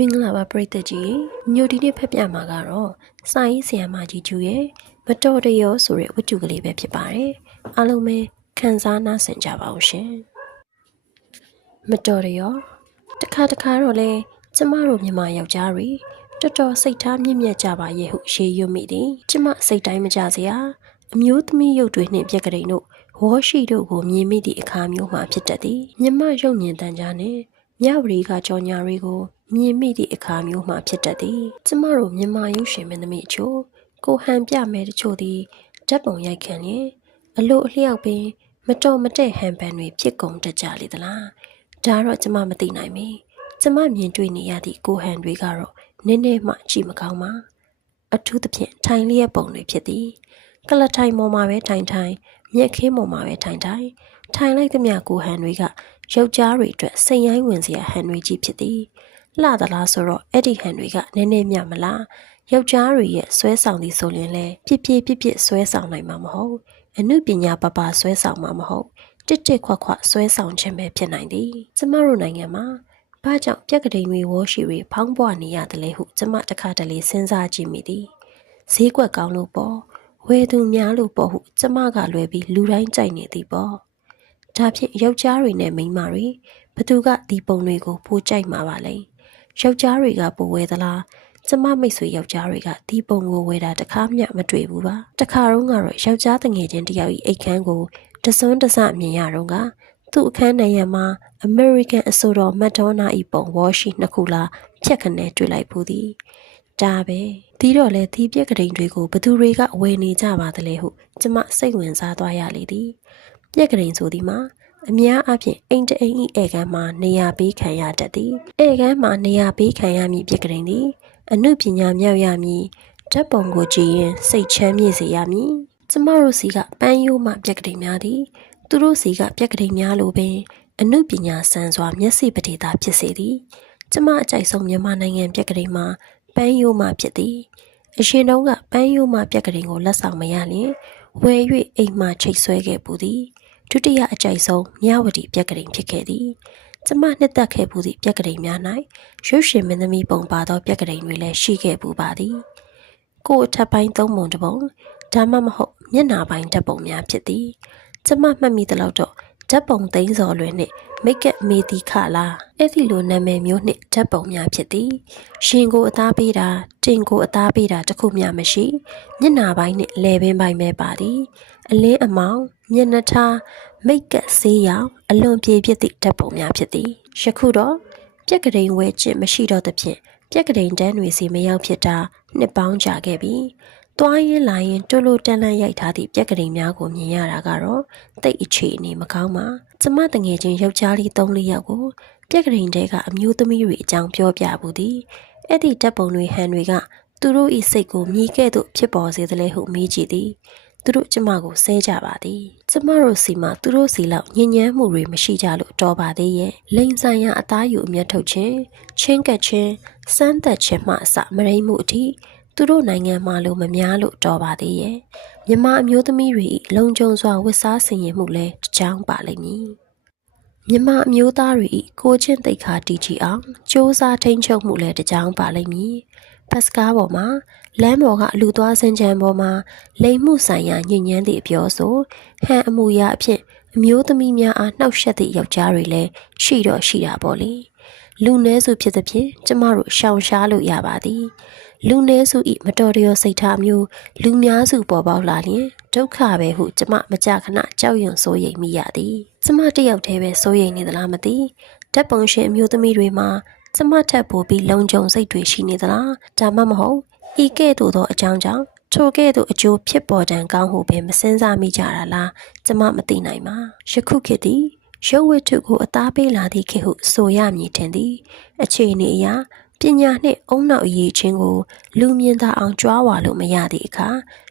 မင်္ဂလာပါပရိသတ်ကြီးညိုဒီနေ့ဖက်ပြမှာကတော့စာရေးဆရာမကြီးကျူရဲ့မတော်တရောဆိုတဲ့ဝတ္ထုကလေးပဲဖြစ်ပါတယ်အားလုံးပဲခံစားနားဆင်ကြပါဦးရှင်မတော်တရောတခါတော့လဲကျမတို့မြန်မာယောက်ျားတွေတော်တော်စိတ်ထားမြင့်မြတ်ကြပါရဲ့ဟုရှေးရွမိသည်ကျမစိတ်တိုင်းမကြစရာအမျိုးသမီးရုပ်တွေနှင့်ပြက်ကလေးတို့ဝေါ်ရှိတို့ကိုမြင်မိသည့်အခါမျိုးမှဖြစ်တတ်သည်မြမရုပ်မြင်တန်ကြားနှင့်မြဝတီကကြော်ညာတွေကိုမြင်မိသည့်အခါမျိုးမှဖြစ်တတ်သည်ကျမတို့မြန်မာရုပ်ရှင်မင်းသမီးအချို့ကိုဟန်ပြမဲတချို့သည်ဓာတ်ပုံရိုက်ခံရင်အလို့အလျောက်ပင်မတော်မတဲ့ဟန်ပန်တွေဖြစ်ကုန်တတ်ကြလေသလားဒါတော့ကျမမသိနိုင်ပြီကျမမြင်တွေ့နေရသည့်ကိုဟန်တွေကတော့နည်းနည်းမှကြည့်မကောင်းပါအထူးသဖြင့်ထိုင်လျက်ပုံတွေဖြစ်သည်ကလထိုင်ပေါ်မှာပဲထိုင်မျက်ခင်းပေါ်မှာပဲထိုင်လိုက်သမျှကိုဟန်တွေကယောက်ျားတွေအတွက်စိတ်ရိုင်းဝင်စရာဟန်တွေကြီးဖြစ်သည်လှသလားဆိုတော့အဲ့ဒီဟန်တွေကနည်းနည်းမြမလားယောက်ျားတွေရဲ့ဆွဲဆောင်သည်ဆိုရင်လဲပြစ်ဆွဲဆောင်နိုင်မှာမဟုတ်အမှုပညာပဆွဲဆောင်မှာမဟုတ်တစ်ခွဆွဲဆောင်ခြင်းပဲဖြစ်နိုင်သည်ကျမတို့နိုင်ငံမှာဘာကြောင့်ပြက်ကတိန်တွေဝေါ်ရှိတွေဖောင်းပွားနေရတယ်လဲဟုကျမတခါတလေစဉ်းစားကြည့်မိသည်ဈေးကွက်ကောင်းလို့ပေါ့ဝယ်သူများလို့ပေါ့ဟုကျမကလွယ်ပြီးလူတိုင်းကြိုက်နေသည်ပေါ့ဒါဖြင့်ယောက်ျားတွေနဲ့မိန်းမတွေဘသူကဒီပုံတွေကိုပိုကြိုက်မှာပါလဲယောက်ျားတွေကပိုဝယ်သလားကျမမိတ်ဆွေယောက်ျားတွေကဒီပုံကိုဝယ်တာတခါမှမတွေ့ဘူးပါတခါတော့ကတော့ယောက်ျားတငယ်ချင်းတယောက်ဤအိတ်ခမ်းကိုတစွန်းတစမြင်ရတော့ကသူ့အခန်းနေရမှာ American အဆိုတော်မက်ဒေါနာဤပုံဝါရှိနှစ်ခုလားဖြက်ခနဲတွေ့လိုက်ဘူးသည်ဒါပဲဒီတော့လေဒီပြက်ကတိန်တွေကိုဘသူတွေကဝယ်နေကြပါသလဲဟုကျမစိတ်ဝင်စားသွားရလေသည်ပြက်ကတိန်ဆိုဒီမှာအများအပြားအိမ်တအိမ်ဤဧကန်းမှာနေရာပေးခံရတတ်သည်ဧကန်းမှာနေရာပေးခံရမည်ပြက်ကတိန်သည်အမှုပညာမြောက်ရမည်ဓာတ်ပုံကိုကြည့်ရင်စိတ်ချမ်းမြေ့စေရမည်ကျမတို့စီကပန်းရိုးမှပြက်ကတိန်များသည်သူတို့စီကပြက်ကတိန်များလိုပင်အမှုပညာဆန်စွာမျက်စိပတိသာဖြစ်စေသည်ကျမအကြိုက်ဆုံးမြန်မာနိုင်ငံပြက်ကတိန်မှာပန်းရိုးမှဖြစ်သည်အရှင်တုန်းကပန်းရိုးမှပြက်ကတိန်ကိုလက်ဆောင်မရလျင်ဝယ်၍အိမ်မှချိတ်ဆွဲခဲ့ပူသည်ဒုတိယအကြိုက်ဆုံးမြဝတီပြက်ကတိန်ဖြစ်ခဲ့သည်ကျမနှစ်သက်ခဲ့ပူသည့်ပြက်ကတိန်များ၌ရုပ်ရှင်မင်းသမီးပုံပါသောပြက်ကတိန်တွေလည်းရှိခဲ့ပူပါသည်ကိုအထက်ပိုင်းသုံးပုံတစ်ပုံဒါမှမဟုတ်မျက်နှာပိုင်းဓာတ်ပုံများဖြစ်သည်ကျမမှတ်မိသလောက်တော့ဓာတ်ပုံသိန်းစော်လွင်နှင့်မိတ်ကပ်မေတီခလားအဲ့ဒီလိုနာမည်မျိုးနှင့်ဓာတ်ပုံများဖြစ်သည်ရှင်ကိုအသားပေးတာတင်ကိုအသားပေးတာတခုမျှမရှိမျက်နှာပိုင်းနှင့်လယ်ပင်ပိုင်းပဲပါသည်အလင်းအမောင်မျက်နှာထားမိတ်ကပ်ဆေးရောင်အလွန်ပြေပြည့်သည့်ဓာတ်ပုံများဖြစ်သည်ယခုတော့ပြက်ကတိန်ဝဲကျင့်မရှိတော့သဖြင့်ပြက်ကတိန်တန်းတွေစီမရောက်ဖြစ်တာနှစ်ပေါင်းကြာခဲ့ပြီသွားရင်လာရင်တိုးလိုတန်းလန်းရိုက်ထားသည့်ပြက်ကတိန်များကိုမြင်ရတာကတော့တိတ်အခြေအနေမကောင်းပါကျမတငယ်ချင်းယောက်ျားလေး3-4ယောက်ကိုပြက်ကတိန်တဲကအမျိုးသမီးတွေအကြောင်းပြောပြဘူးသည်အဲ့ဒီဓာတ်ပုံတွေဟန်တွေကသူတို့၏စိတ်ကိုမြည်ခဲ့သို့ဖြစ်ပေါ်စေသလဲဟုမေးကြည့်သည်သူတို့ကျမကိုဆဲကြပါသည်ကျမတို့စီမှာသူတို့စီလောက်ညဉ့်ညမ်းမှုတွေမရှိကြလို့တော်ပါသေးရဲ့လိန်ဆိုင်ရာအသားယူအမျက်ထုတ်ခြင်းချင်းကပ်ခြင်းစမ်းသက်ခြင်းမှအစမရိမ့်မှုအထိသူတို့နိုင်ငံမှာလို့မများလို့တော်ပါသေးရဲ့မြန်မာအမျိုးသမီးတွေလုံခြုံစွာဝတ်စားဆင်ရင်မှုလဲတကြောင်ပါလိမ့်မည်မြန်မာအမျိုးသားတွေကိုချင်းသိက္ခာတည်ကြည်အောင်စ조사ထိန်းချုပ်မှုလဲတကြောင်ပါလိမ့်မည်ဘတ်စကားပေါ်မှာလမ်းပေါ်ကလူသွားစင်ကြံပေါ်မှာလိမ်မှုဆိုင်ရာညဉ့်ညမ်းသည့်အပြောဆိုဟန်အမှုရာအဖြစ်အမျိုးသမီးများအားနှောက်ယှက်သည့်ယောက်ျားတွေလည်းရှိတော့ရှိတာပေါ့လေလူနည်းစုဖြစ်သဖြင့်ကျမတို့ရှောင်ရှားလို့ရပါသည်လူနည်းစု၏မတော်တရောစိတ်ထားမျိုးလူများစုပေါ်ပေါက်လာရင်ဒုက္ခပဲဟုကျမမကြခဏကြောက်ရွံ့စိုးရိမ်မိရသည်ကျမတယောက်တည်းပဲစိုးရိမ်နေသလားမသိဓာတ်ပုံရှင်အမျိုးသမီးတွေမှာကျမထပ်ပို့ပြီးလုံခြုံစိတ်တွေရှိနေသလားဒါမှမဟုတ်ဤကဲ့သို့သောအကြောင်းကြောင့်ထိုကဲ့သို့အကျိုးဖြစ်ပေါ်တန်ကောင်းဟုပင်မစင်စားမိကြတာလားကျမမသိနိုင်ပါယခုခေတ်သည်ရုပ်ဝတ္ထုကိုအသားပေးလာသည့်ခေတ်ဟုဆိုရမည်ထင်သည်အခြေအနေအရပညာနှင့်အုံနောက်အရေးချင်းကိုလူမြင်သာအောင်ကြွားဝါလို့မရသည့်အခါ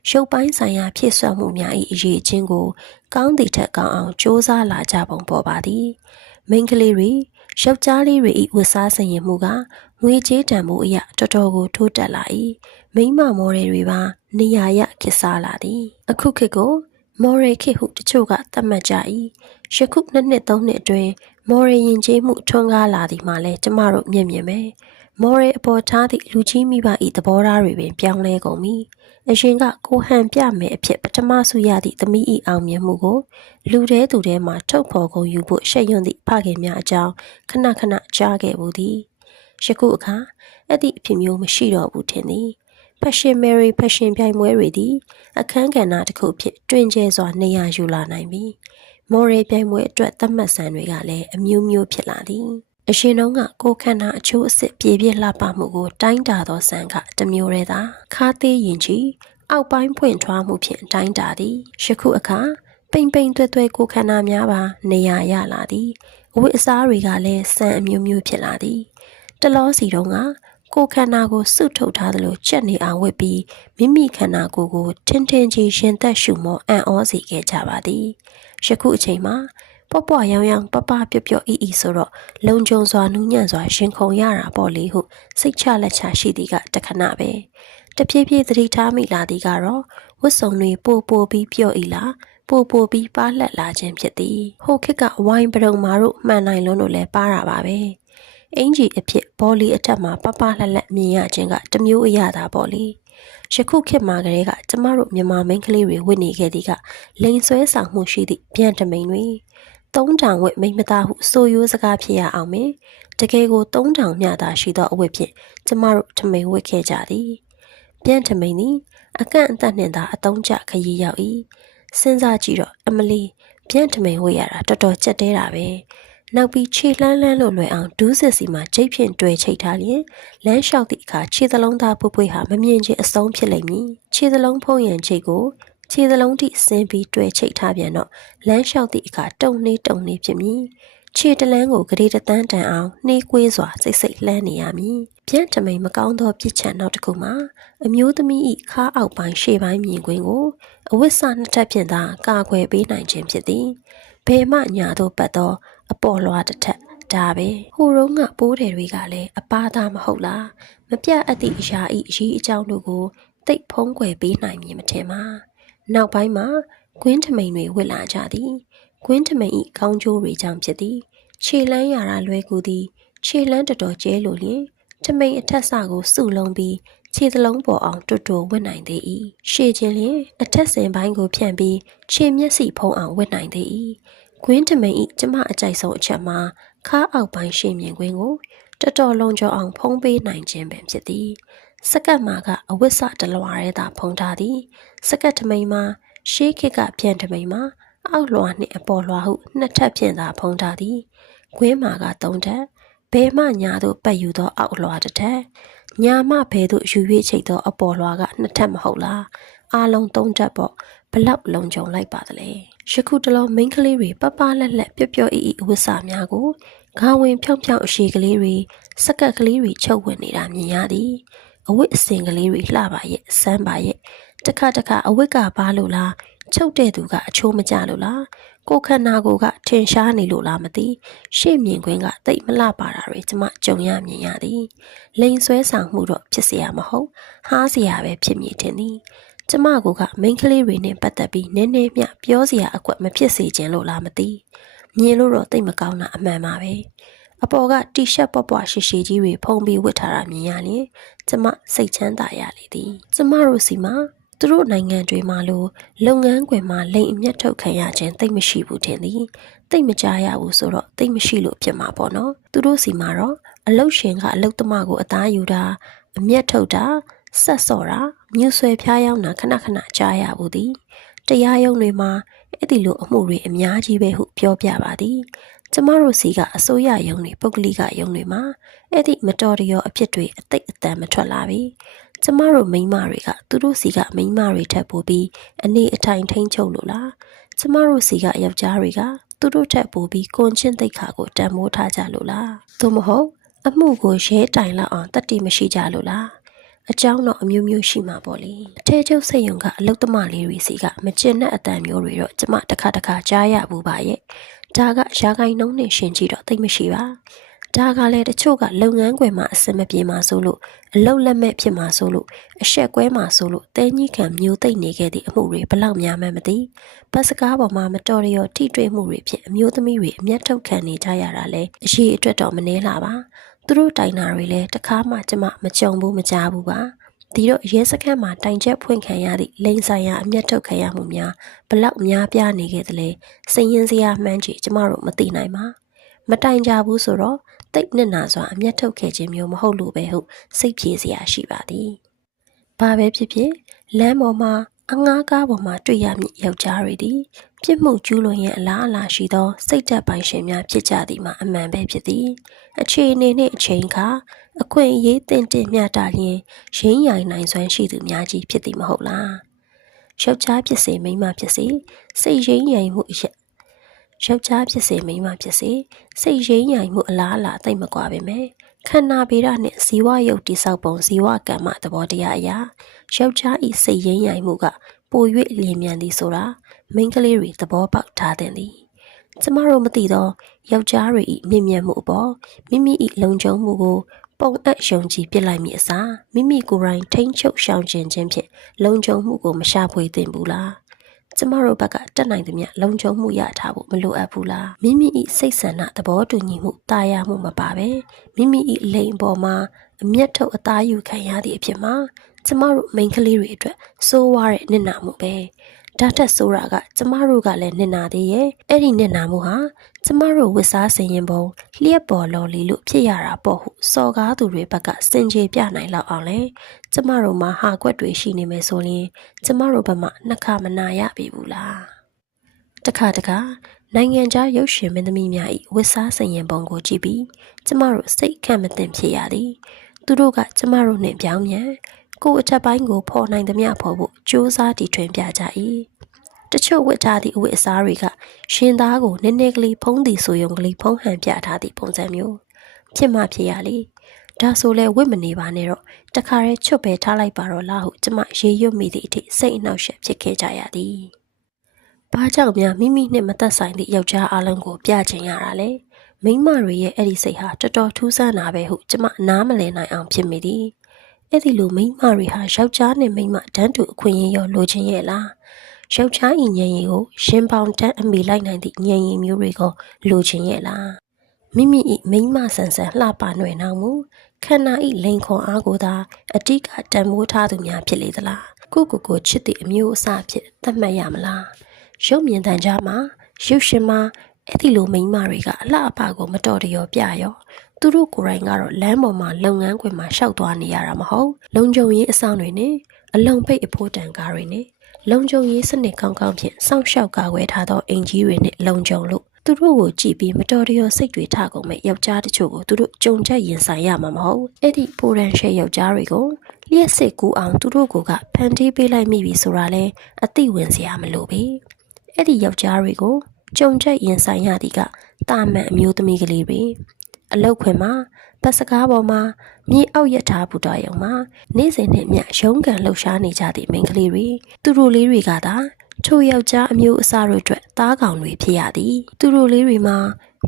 ရုပ်ပိုင်းဆိုင်ရာဖြစ်ဆွမှုများ၏အရေးချင်းကိုကောင်းသည့်ထက်ကောင်းအောင်စ조사လာကြပုံပေါ်ပါသည်မိန်းကလေးတွေယောက်ျားလေးတွေ၏ဝတ်စားဆင်ရင်မှုကငွေကြေးတန်ဖိုးအရာတော်တော်ကိုထိုးတက်လာ၏မိန်းမမော်ဒယ်တွေပါနေရာရခေတ်စားလာသည်အခုခေတ်ကိုမော်ဒယ်ခေတ်ဟုတချို့ကသတ်မှတ်ကြ၏ယခု2-3နှစ်အတွင်းမော်ဒယ်ယဉ်ကျေးမှုထွန်းကားလာသည်မှာလဲကျမတို့မြင်ပဲ မော်ရဲအပေါ်ထားသည့်လူကြီးမိဘ၏သဘောထားတွေပင်ပြောင်းလဲကုန်ပြီအရှင်ကကိုဟန်ပြမယ်အဖြစ်ပထမဆုရသည့်သမီး၏အောင်မြင်မှုကိုလူတဲသူတဲမှထုတ်ဖော်ကုန်ယူဖို့ရှက်ရွံ့သည့်ဖခင်များအကြောင်းခဏခဏကြားခဲ့ဘူးသည်ယခုအခါအဲ့ဒီအဖြစ်မျိုးမရှိတော့ဘူးထင်သည်ဖက်ရှင်မယ်ရီဖက်ရှင်ပြိုင်ပွဲတွေသည်အခန်းကဏ္ဍတစ်ခုဖြစ်တွင်ကျဲစွာနေရာယူလာနိုင်ပြီမော်ရဲပြိုင်ပွဲအတွက်သတ်မှတ်စံတွေကလည်းအမျိုးမျိုးဖြစ်လာသည်အရှင်တုန်းကကိုခန္ဓာအချိုးအစ်ပြေပြည့်လှပမှုကိုတိုင်းတာသောစံကတစ်မျိုးတည်းသာခါသေးရင်ကြီးအောက်ပိုင်းဖွင့်ထွားမှုဖြင့်တိုင်းတာသည်ယခုအခါပိန်ပိန်သွဲ့သွဲ့ကိုခန္ဓာများပါနေရာရလာသည်အဝတ်အစားတွေကလည်းစံအမျိုးမျိုးဖြစ်လာသည်တလောစီတုန်းကကိုခန္ဓာကိုစုထုတ်ထားသလိုချက်နေအောင်ဝတ်ပြီးမိမိခန္ဓာကိုယ်ကိုထင်းထင်းကြီးရှင်သက်ရှုမောအံ့ဩစေခဲ့ကြပါသည်ယခုအချိန်မှာပွားပွားရောင်ရောင်ပပပျော့ပျော့အီအီဆိုတော့လုံခြုံစွာနူးညံ့စွာရှင်ခုန်ရတာပေါ့လေဟုစိတ်ချလက်ချရှိသည်ကတခဏပဲတဖြည်းဖြည်းသတိထားမိလာသည်ကတော့ဝတ်စုံတွေပိုပိုပြီးပျော့ဤလားပိုပိုပြီးပါလှက်လာခြင်းဖြစ်သည်ဟိုခေတ်ကဝိုင်းပရုံမာတို့မှန်နိုင်လုံးတို့လည်းပါတာပါပဲအင်ကြီးအဖြစ်ဘောလီအထက်မှာပပလှက်လက်မြင်ရခြင်းကတမျိုးအရသာပေါ့လေယခုခေတ်မှာကလေးကကျမတို့မြန်မာမိန်းကလေးတွေဝတ်နေခဲ့သည်ကလိန်ဆွဲဆောင်မှုရှိသည့်ပြန်တမိန်တွေသုံးတောင်ဝက်မိမသားဟုဆိုရိုးစကားဖြစ်ရအောင်မယ်တကယ်ကိုသုံးတောင်မျှသာရှိသောအဝတ်ဖြင့်ကျမတို့ထမိန်ဝတ်ခဲ့ကြသည်ပြန်ထမိန်သည်အကန့်အသတ်နှင့်သာအတုံးကျခရီးရောက်၏စဉ်းစားကြည့်တော့အမလီပြန်ထမိန်ဝတ်ရတာတော်တော်ကြက်တဲတာပဲနောက်ပြီးခြေလှမ်းလို့လွယ်အောင်ဒူးစစ်စီမှာဂျိတ်ဖြင့်တွေ့ချိတ်ထားလျင်လမ်းလျှောက်သည့်အခါခြေသလုံးသားပွပွဟာမမြင်ချင်းအဆုံးဖြစ်လိမ့်မည်ခြေသလုံးဖုံးရန်ချိတ်ကိုခြေသလုံးထိဆင်းပြီးတွေ့ချိတ်ထားပြန်တော့လမ်းလျှောက်သည့်အခါတုံနေဖြစ်မည်ခြေတလန်းကိုဂရေတသန်းတန်အောင်နှေးကွေးစွာစိတ်စိတ်လှမ်းနေရမည်ပြန်ထမိန်မကောင်းသောပြစ်ချံနောက်တစ်ခုမှာအမျိုးသမီး၏ခါအောက်ပိုင်းရှေ့ပိုင်းမြင်ကွင်းကိုအဝတ်စနှစ်ထပ်ဖြင့်သာကာကွယ်ပေးနိုင်ခြင်းဖြစ်သည်ဘယ်မှညာသို့ပတ်သောအပေါ်လွှာတစ်ထက်ဒါပဲဟိုတုန်းကပိုးတယ်တွေကလည်းအပါသားမဟုတ်လားမပြတ်အပ်သည့်အရာဤအရေးအကြောင်းတို့ကိုသိပ်ဖုံးကွယ်ပေးနိုင်မည်မထင်ပါနောက်ပိုင်းမှာကွင်းထမိန်တွေဝစ်လာကြသည်ကွင်းထမိန်ဤကောင်းကျိုးတွေကြောင့်ဖြစ်သည်ခြေလန်းရတာလွယ်ကူသည်ခြေလန်းတော်တော်ကျဲလို့လျင်ထမိန်အထက်ဆကိုစုလုံးပြီးခြေသလုံးပေါ်အောင်တွတ်တွတ်ဝတ်နိုင်သေး၏ရှေ့ချင်းလျင်အထက်စင်ပိုင်းကိုဖြန့်ပြီးခြေမျက်စိဖုံးအောင်ဝတ်နိုင်သေး၏ကွင်းထမိန်ဤကျမအကြိုက်ဆုံးအချက်မှာခါအောက်ပိုင်းရှေ့မြင်ကွင်းကိုတော်တော်လုံးကျော်အောင်ဖုံးပေးနိုင်ခြင်းပင်ဖြစ်သည်စကတ်မှာကအဝတ်စတလွားရဲသာဖုံးထားသည်စကတ်ထမိန်မှာရှေးခေတ်ကပြန်ထမိန်မှာအောက်လွှာနှင့်အပေါ်လွှာဟုနှစ်ထပ်ဖြင့်သာဖုံးထားသည်ကွင်းမှာကသုံးထပ်ဘယ်မှညာသို့ပတ်ယူသောအောက်လွှာတစ်ထပ်ညာမှဘယ်သို့ယူ၍ချိတ်သောအပေါ်လွှာကနှစ်ထပ်မဟုတ်လားအားလုံးသုံးထပ်ပေါ့ဘလောက်လုံခြုံလိုက်ပါသလဲယခုတလုံးမိန်းကလေးတွေပပလက်လက်ပျော့ပျော့အီအဝတ်စားများကိုခေါင်းဝင်ဖြောင်းဖြောင်းအရှိကလေးတွေစကတ်ကလေးတွေချုပ်ဝင်နေတာမြင်ရသည်အဝတ်အစင်ကလေးတွေလှပါရဲ့စမ်းပါရဲ့တခါအဝတ်ကပါလို့လားချုပ်တဲ့သူကအချိုးမကျလို့လားကိုခန္ဓာကိုယ်ကထင်ရှားနေလို့လားမသိရှေ့မြင်ကွင်းကတိတ်မလှပါတာတွေကျမကြုံရမြင်ရသည်လိန်ဆွဲဆောင်မှုတော့ဖြစ်เสียမဟုတ်ဟားเสียပဲဖြစ်မည်ထင်သည်ကျမကမိန်းကလေးတွေနဲ့ပတ်သက်ပြီးနည်းနည်းမျှပြောစရာအကွက်မဖြစ်စေခြင်းလို့လားမသိမြင်လို့တော့တိတ်မကောင်းတာအမှန်ပါပဲအပေါ်ကတီရှပ်ပွားပွားရှည်ရှည်ကြီးတွေဖုံးပြီးဝတ်ထားတာမြင်ရရင်ကျမစိတ်ချမ်းသာရလေသည်ကျမတို့စီမှာသူတို့နိုင်ငံတွေမှာလို့လုပ်ငန်းခွင်မှာလိန်အမျက်ထုတ်ခံရခြင်းတိတ်မရှိဘူးထင်သည်တိတ်မကြားရဘူးဆိုတော့တိတ်မရှိလို့ဖြစ်မှာပေါ့နော်သူတို့စီမှာတော့အလုတ်ရှင်ကအလုတ်သမားကိုအသားယူတာအမျက်ထုတ်တာဆက်စော့တာမြူဆွဲဖျားယောင်းတာခဏကြားရဘူးသည်တရားရုံးတွေမှာအဲ့ဒီလိုအမှုတွေအများကြီးပဲဟုပြောပြပါသည်ကျမတို့စီကအစိုးရရုံးတွေပုဂ္ဂလိကရုံးတွေမှာအဲ့ဒီမတော်တရောအဖြစ်တွေအသိအတန်မထွက်လာပြီကျမတို့မိန်းမတွေကသူတို့စီကမိန်းမတွေထပ်ပို့ပြီးအနေအထိုင်ထိန်ချုပ်လို့လားကျမတို့စီကယောက်ျားတွေကသူတို့ထပ်ပို့ပြီးကိုချင်းသိက္ခာကိုတန်မိုးထားကြလို့လားသို့မဟုတ်အမှုကိုရဲတိုင်လောက်အောင်တတိမရှိကြလို့လားအကြောင်းတော့အမျိုးမျိုးရှိမှာပေါ့လေအထဲကျုပ်စိတ်ယုံကအလုတ်သမားလေးတွေစီကမကျင်တဲ့အတန်မျိုးတွေတော့ကျမတခါကြားရဘူးပါရဲ့ဒါကရာဂိုင်နှုံးနဲ့ရှင်ကြည့်တော့သိမ့်မရှိပါဒါကလည်းတချို့ကလုပ်ငန်းခွင်မှာအဆင်မပြေမှာဆိုလို့အလုပ်လက်မဲ့ဖြစ်မှာဆိုလို့အရှက်ကွဲမှာဆိုလို့တဲကြီးခံမျိုးသိမ့်နေခဲ့သည့်အမှုတွေဘလောက်များမှန်းမသိဘတ်စကားပေါ်မှာမတော်တရောထိတွေ့မှုတွေဖြစ်အမျိုးသမီးတွေအမျက်ထုတ်ခံနေကြရတာလဲအရေးအတွက်တော့မနှဲလာပါ သူတို့တိုင်တာတွေလည်းတခါမှကျမမကြုံဘူးမကြားဘူးပါဒီတော့ရဲစခန်းမှာတိုင်ချက်ဖွင့်ခံရသည့်လိန်ဆိုင်ရာအမျက်ထုတ်ခံရမှုများဘလောက်များပြားနေခဲ့သလဲစည်ရင်စရာမှန်းချေကျမတို့မသိနိုင်ပါမတိုင်ကြဘူးဆိုတော့တိတ်နစ်နာစွာအမျက်ထုတ်ခဲ့ခြင်းမျိုးမဟုတ်လို့ပဲဟုစိတ်ပြေစရာရှိပါသည်ဘာပဲဖြစ်ဖြစ်လမ်းပေါ်မှာအငှားကားပေါ်မှာတွေ့ရမည့်ယောက်ျားတွေသည်ပြစ်မှုကျူးလွန်ရန်အလားအလာရှိသောစိတ်ဓာတ်ပိုင်ရှင်များဖြစ်ကြသည်မှာအမှန်ပဲဖြစ်သည်အခြေအနေနှင့်အချိန်အခါအခွင့်အရေးတင်တင်မျှတလျင်ရင်းရိုင်နိုင်စွမ်းရှိသူများကြီးဖြစ်သည်မဟုတ်လားယောက်ျားဖြစ်စေမိန်းမဖြစ်စေစိတ်ရင်းရိုင်မှုယောက်ျားဖြစ်စေမိန်းမဖြစ်စေစိတ်ရင်းရိုင်မှုအလားအလာသိမ့်မကွာပေမဲ့ခန္ဓာဗေဒနှင့်ဇီဝရုပ်တိဆောက်ပုံဇီဝကမ္မသဘောတရားအရာယောက်ျားဤစိတ်ရင်းရိုင်မှုကပို၍လျင်မြန်သည်ဆိုတာမိန်းကလေးတွေသဘောပေါက်ထားတဲ့သည်ကျမတို့မသိသောယောက်ျားတွေဤမြင့်မြတ်မှုအပေါ်မိမိဤလုံခြုံမှုကိုပုံအပ်ယုံကြည်ပြစ်လိုက်မည်အစားမိမိကိုယ်တိုင်ထိန်းချုပ်ရှောင်ကျဉ်ခြင်းဖြင့်လုံခြုံမှုကိုမရှာဖွေသင့်ဘူးလားကျမတို့ဘက်ကတက်နိုင်သမျှလုံခြုံမှုရထားဖို့မလိုအပ်ဘူးလားမိမိဤစိတ်ဆန္ဒသဘောတူညီမှုတာယာမှုမပါပဲမိမိဤလိမ်ပေါ်မှာအမျက်ထုတ်အသားယူခံရသည့်အဖြစ်မှာကျမတို့မိန်းကလေးတွေအတွက်စိုးဝါးတဲ့နစ်နာမှုပဲဒါထက်ဆိုးတာကကျမတို့ကလည်းနစ်နာသေးရဲ့အဲ့ဒီနစ်နာမှုဟာကျမတို့ဝစ်စားစင်ရင်ပုံလျက်ပေါ်လော်လီလို့ဖြစ်ရတာပေါ့ဟုစော်ကားသူတွေဘက်ကစင်ကြေပြနိုင်လောက်အောင်လဲကျမတို့မှာဟာကွက်တွေရှိနေမယ်ဆိုရင်ကျမတို့ဘက်မှနှစ်ခါမနာရပြီဘူးလားတခါနိုင်ငံခြားရုပ်ရှင်မင်းသမီးများ၏ဝစ်စားစင်ရင်ပုံကိုကြည့်ပြီးကျမတို့စိတ်ခန့်မသိဖြစ်ရသည်သူတို့ကကျမတို့နှင့်ပြောင်းပြန်ကိုယ်အထက်ပိုင်းကိုဖော်နိုင်သမျှဖော်ဖို့ကြိုးစားတည်ထွင်ပြကြ၏တချို့ဝတ်ထားသည့်အဝတ်အစားတွေကရှင်သားကိုနည်းနည်းကလေးဖုံးသည်ဆိုရုံကလေးဖုံးဟန်ပြထားသည့်ပုံစံမျိုးဖြစ်မှဖြစ်ရလေဒါဆိုလဲဝတ်မနေပါနဲ့တော့တခါတည်းချွတ်ပဲထားလိုက်ပါတော့လားဟုကျမရေရွတ်မိသည့်အထိစိတ်အနှောက်အယှက်ဖြစ်ခဲ့ကြရသည်ဘာကြောင့်များမိမိနှင့်မသက်ဆိုင်သည့်ယောက်ျားအလုံးကိုပြချင်ရတာလဲမိန်းမတွေရဲ့အဲ့ဒီစိတ်ဟာတော်တော်ထူးဆန်းတာပဲဟုကျမနားမလည်နိုင်အောင်ဖြစ်မိသည်အဲ့ဒီလိုမိန်းမတွေဟာယောက်ျားနဲ့မိန်းမတန်းတူအခွင့်အရေးရောလိုချင်ရဲ့လားယောက်ျားဤဉာဏ်ရည်ကိုရှင်ပေါင်တန်းအမိလိုက်နိုင်သည့်ဉာဏ်ရည်မျိုးတွေကိုလိုချင်ရဲ့လားမိမိဤမိန်းမဆန်ဆန်လှပနှွယ်နှောင်းမှုခန္ဓာဤလိန်ခွန်အားကိုသာအတိကတန်မိုးထားသူများဖြစ်လေသလားကိုချစ်သည့်အမျိုးအစားဖြစ်သတ်မှတ်ရမလားရုပ်မြင်သံကြားမှာရုပ်ရှင်မှာအဲ့ဒီလိုမိန်းမတွေကအလှအပကိုမတော်တရောပြရောသူတို့ကိုယ်တိုင်ကတော့လမ်းပေါ်မှာလုပ်ငန်းခွင်မှာရှောက်သွားနေရတာမဟုတ်လုံခြုံရေးအဆောင်တွေနဲ့အလုံပိတ်အဖိုးတန်ကားတွေနဲ့လုံခြုံရေးစနစ်ကောင်းကောင်းဖြင့်စောင့်ရှောက်ကာကွယ်ထားသောအင်ကြီးတွေနဲ့လုံခြုံလို့သူတို့ကိုကြည့်ပြီးမတော်တရောစိတ်တွေထကုန်မဲ့ယောက်ျားတချို့ကိုသူတို့ကြုံချက်ရင်ဆိုင်ရမှာမဟုတ်အဲ့ဒီပိုရန်ရှယ်ယောက်ျားတွေကိုလျှက်စစ်ကူအောင်သူတို့ကဖန်တီးပေးလိုက်မိပြီဆိုတာလဲအသိဝင်စရာမလိုပဲအဲ့ဒီယောက်ျားတွေကိုကြုံချက်ရင်ဆိုင်ရသည်ကတာမန်အမျိုးသမီးကလေးတွေအလောက်ခွင်မှာပတ်စကားပေါ်မှာမြေအောက်ရထားဘူတာယုံမှာနေ့စဉ်နဲ့မျှရုံးကန်လှုပ်ရှားနေကြသည့်မိန်းကလေးတွေသူတို့လေးတွေကသာထိုယောက်ျားအမျိုးအစားတို့အတွက်သားကောင်တွေဖြစ်ရသည်သူတို့လေးတွေမှာ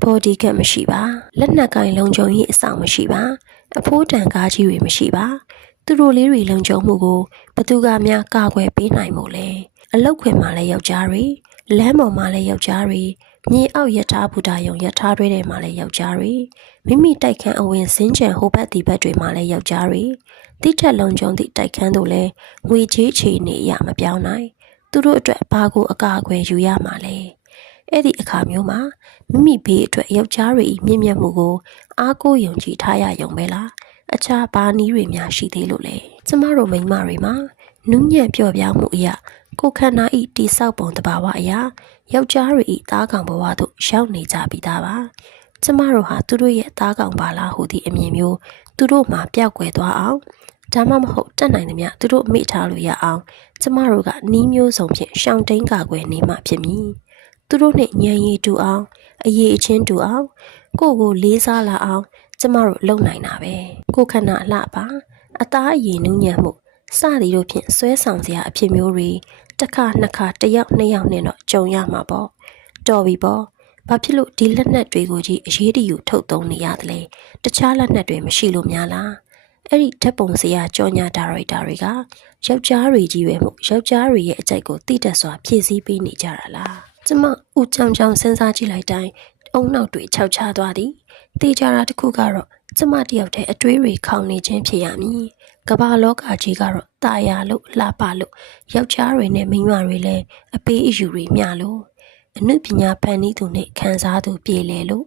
ဘော်ဒီကတ်မရှိပါလက်နက်ကင်လုံခြုံရေးအဆောင်မရှိပါအဖိုးတန်ကားကြီးတွေမရှိပါသူတို့လေးတွေလုံခြုံမှုကိုဘသူကများကာကွယ်ပေးနိုင်မို့လဲအလောက်ခွင်မှာလည်းယောက်ျားတွေလမ်းပေါ်မှာလည်းယောက်ျားတွေမြေအောက်ရထားဘူတာယုံရထားတွေထဲမှာလည်းယောက်ျားတွေမိမိတိုက်ခန်းအဝင်စင်းချံဟိုဘက်ဒီဘက်တွေမှာလည်းယောက်ျားတွေတိထက်လုံခြုံသည့်တိုက်ခန်းတို့လည်းငွေကြေးချေနေရမပြောင်းနိုင်သူတို့အတွက်ဘာကိုအကာအကွယ်ယူရမှာလဲအဲ့ဒီအခါမျိုးမှာမိမိဘေးအတွက်ယောက်ျားတွေမြင့်မြတ်မှုကိုအားကိုးယုံကြည်ထားရယုံပဲလားအခြားဘာနည်းတွေများရှိသေးလို့လဲကျမတို့မိန်းမတွေမှာနူးညံ့ပျော့ပြောင်းမှုအရာကိုခန္ဓာဤတိဆောက်ပုံတဘာဝအရာယောက်ျားတွေဤသားကောင်ဘဝသို့ရောက်နေကြပြီးသားပါကျမတို့ဟာသူတို့ရဲ့သားကောင်ပါလားဟူသည့်အမြင်မျိုးသူတို့မှာပျောက်ကွယ်သွားအောင်ဒါမှမဟုတ်တတ်နိုင်သမျှသူတို့မိထားလို့ရအောင်ကျမတို့ကနီးမျိုးစုံဖြင့်ရှောင်တိန်ကာကွယ်နေမှဖြစ်မည်သူတို့နဲ့ဉာဏ်ရည်တူအောင်အရေးအချင်းတူအောင်ကိုလေးစားလာအောင်ကျမတို့လုပ်နိုင်တာပဲကိုခန္ဓာအလှပါအသားအရည်နူးညံ့မှုစသည်တို့ဖြင့်ဆွဲဆောင်စရာအဖြစ်မျိုးတွေတစ်ခါနှစ်ခါတစ်ယောက်နှစ်ယောက်နဲ့တော့ကြုံရမှာပေါ့တော်ပြီပေါ့ဘာဖြစ်လို့ဒီလက်နက်တွေကိုကြီးအရေးတယူထုတ်သုံးနေရတယ်လဲတခြားလက်နက်တွေမရှိလို့များလားအဲ့ဒီဓာတ်ပုံစရာကြောညာဒါရိုက်တာတွေကယောက်ျားတွေကြီးပဲမို့ယောက်ျားတွေရဲ့အကြိုက်ကိုတိတက်စွာဖြည့်ဆည်းပေးနေကြတာလားကျမဦးချောင်စဉ်းစားကြည့်လိုက်တိုင်းအုံနောက်တွေခြောက်ချသွားသည်တေးကြတာတစ်ခုကတော့ ကျမတယောက်တည်းအတွေးတွေခေါင်နေခြင်းဖြစ်ရမည်ကမ္ဘာလောကကြီးကတော့တာယာလို့လှပလို့ယောက်ျားတွေနဲ့မိန်းမတွေလည်းအပေးအယူတွေမျှလို့အနုပညာဖန်တီးသူနှင့်ခံစားသူပြေလည်လို့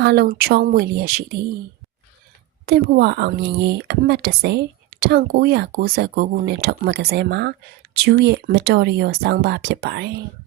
အားလုံးချောမွေ့လျက်ရှိသည်သင်ဘဝအောင်မြင်ရေးအမှတ်30 1999ခုနှစ်ထုတ်မဂ္ဂဇင်းမှာဂျူးရဲ့မတော်တရောဆောင်းပါးဖြစ်ပါတယ်